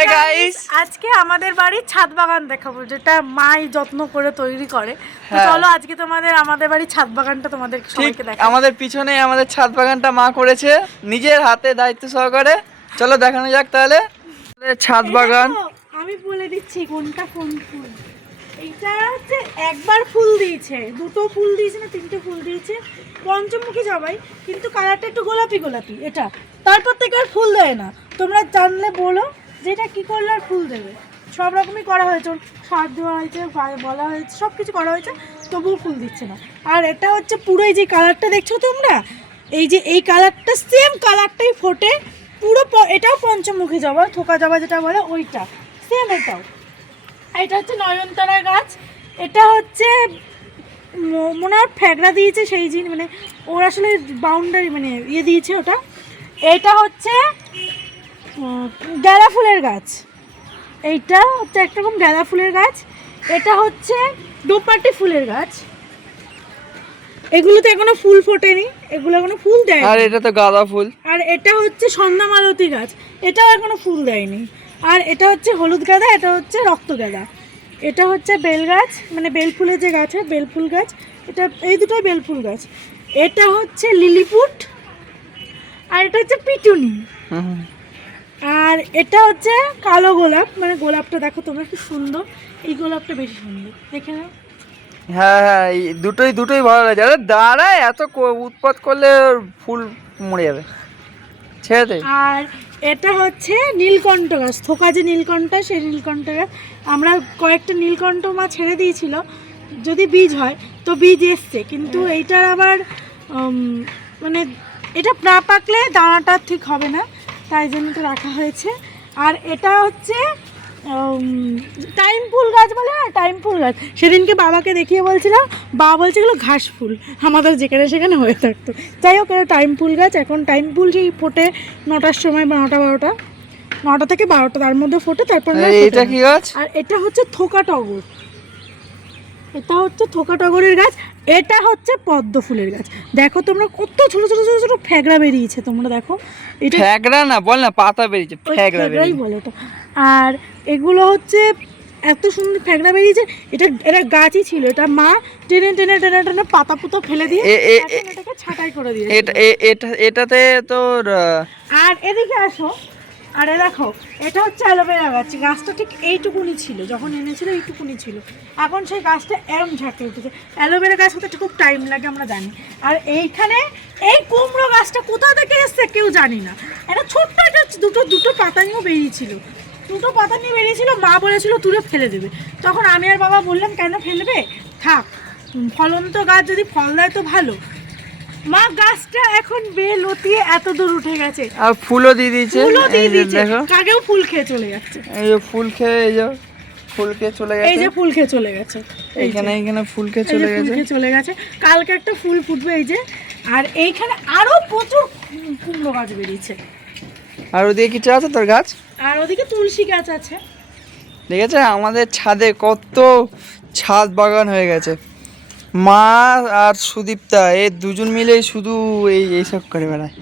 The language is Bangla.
হে গাইস, আজকে আমাদের বাড়ির ছাদ বাগান দেখাবো, যেটা মাই যত্ন করে তৈরি করে। তো চলো আজকে আমাদের বাড়ির ছাদ বাগানটা তোমাদের সবাইকে দেখাই। আমাদের পিছনে আমাদের ছাদ বাগানটা মা করেছে নিজের হাতে দায়িত্ব সহকারে। চলো দেখানো যাক তাহলে ছাদ বাগান। আমি বলে দিচ্ছি কোনটা কোন ফুল। এইটা হচ্ছে একবার ফুল দিয়েছে, দুটো ফুল দিয়েছে না তিনটে ফুল দিয়েছে, পঞ্চমুখী জবাই, কিন্তু কালারটা একটু গোলাপি গোলাপি এটা। তারপর থেকে আর ফুল দেয় না। তোমরা জানলে বলো যে এটা কী করলে আর ফুল দেবে। সব রকমই করা হয়েছে, সার দেওয়া হয়েছে, বলা হয়েছে, সব কিছু করা হয়েছে, তবুও ফুল দিচ্ছে না। আর এটা হচ্ছে পুরো এই যে কালারটা দেখছো তোমরা, এই যে এই কালারটা সেম কালারটাই ফোটে পুরো। এটাও পঞ্চমুখী জবা, থোকা জবা যেটা বলে ওইটা সেম এটাও। এটা হচ্ছে নয়নতারা গাছ। এটা হচ্ছে মনে হয় ফ্যাগড়া দিয়েছে সেই জিনিস, মানে ওর আসলে বাউন্ডারি মানে ইয়ে দিয়েছে ওটা। এটা হচ্ছে গাঁদা ফুলের গাছ। এইটা হচ্ছে একরকম গাঁদা ফুলের গাছ। এটা হচ্ছে দোপাটি ফুলের গাছ। এগুলোতে এখনো ফুল ফোটেনি, এগুলো এখনো ফুল দেয়। আর এটা তো গাঁদা ফুল। আর এটা হচ্ছে সন্ধ্যামালতী গাছ, এটাও এখনো ফুল দেয়নি। আর এটা হচ্ছে হলুদ গাঁদা, এটা হচ্ছে রক্ত গাঁদা। এটা হচ্ছে বেল গাছ, মানে বেল ফুলের যে গাছ হয় বেলফুল গাছ, এটা এই দুটোই বেলফুল গাছ। এটা হচ্ছে লিলিপুট, আর এটা হচ্ছে পিটুনি। আর এটা হচ্ছে কালো গোলাপ, মানে গোলাপটা দেখো তোমরা কি সুন্দর, এই গোলাপটা বেশি সুন্দর, দেখে নাও। হ্যাঁ হ্যাঁ, এই দুটোই ভালো লাগে। আরে দাঁড়ায় এত উৎপাত করলে ফুল মরে যাবে, ছেড়ে দে। আর এটা হচ্ছে নীলকণ্ঠ গাছ, থোকা যে নীলকণ্ঠ, সেই নীলকণ্ঠ গাছ। আমরা কয়েকটা নীলকণ্ঠ মা ছেড়ে দিয়েছিল, যদি বীজ হয় তো বীজ এসছে, কিন্তু এইটার আবার মানে এটা না পাকলে দানাটা ঠিক হবে না, তাই জন্য তো রাখা হয়েছে। আর এটা হচ্ছে টাইম ফুল গাছ বলে না, টাইম ফুল গাছ। সেদিনকে বাবাকে দেখিয়ে বলছিলাম, বাবা বলছে এগুলো ঘাস ফুল, আমাদের যেখানে সেখানে হয়ে থাকতো। যাই হোক, এটা টাইম ফুল গাছ। এখন টাইম ফুল সেই ফোটে 9টার সময় বা 9টা থেকে 12টা, তার মধ্যে ফোটে, তারপর এটা কি গাছ? আর এটা হচ্ছে থোকা টগর, এটা হচ্ছে থোকা টগরের গাছ। এটা হচ্ছে পদ্ম ফুলের গাছ। দেখো তোমরা কত ছোট ছোট ছোট ছোট ফ্যাগড়া বেরিয়েছে, তোমরা দেখো। এটা ফ্যাগড়া না, বল না পাতা বেরিয়েছে, ফ্যাগড়াই বলে এটা। আর এগুলো হচ্ছে এত সুন্দর ফ্যাগড়া বেরিয়েছে। এটা গাছই ছিল, এটা মা টেনে টেনে টেনে টেনে পাতা পুতো ফেলে দিয়ে এটাকে ছাঁটাই করে দিয়েছে। এটাতে তোর। আর এদিকে আসো, আরে দেখো, এটা হচ্ছে অ্যালোভেরা গাছ। গাছটা ঠিক এইটুকুনি ছিল যখন এনেছিল, এইটুকুনি ছিল, এখন সেই গাছটা এরম ঝাঁকে উঠেছে। অ্যালোভেরা গাছ হতে খুব টাইম লাগে আমরা জানি। আর এইখানে এই কুমড়ো গাছটা কোথা থেকে এসছে কেউ জানি না। এটা ছোট্ট, এটা দুটো পাতা নিয়েও বেরিয়েছিল, দুটো পাতা নিয়ে বেরিয়েছিল। মা বলেছিল তুলে ফেলে দেবে, তখন আমি আর বাবা বললাম কেন ফেলবে, থাক, ফলন্ত গাছ যদি ফল দেয় তো ভালো। মা গাছটা এখন বেল লতিয়ে এত দূর উঠে গেছে, আর ফুলও দিয়ে দিয়েছে, কাকেও ফুল খেয়ে চলে যাচ্ছে। এই যে ফুল খেয়ে, এই যে ফুল খেয়ে চলে গেছে, এই যে ফুল খেয়ে চলে গেছে, এইখানে ফুল খেয়ে চলে গেছে। কালকে একটা ফুল ফুটবে এই যে। আর এইখানে আরো প্রচুর কুমড়ো গাছ বেরিয়েছে। আর ওদিকে কিছু আছে তোর গাছ? আর ওদিকে তুলসী গাছ আছে। ঠিক আছে, আমাদের ছাদে কত ছাদ বাগান হয়ে গেছে। মা আর সুদীপ্তা এই দুজন মিলে শুধু এইসব করে বেড়ায়।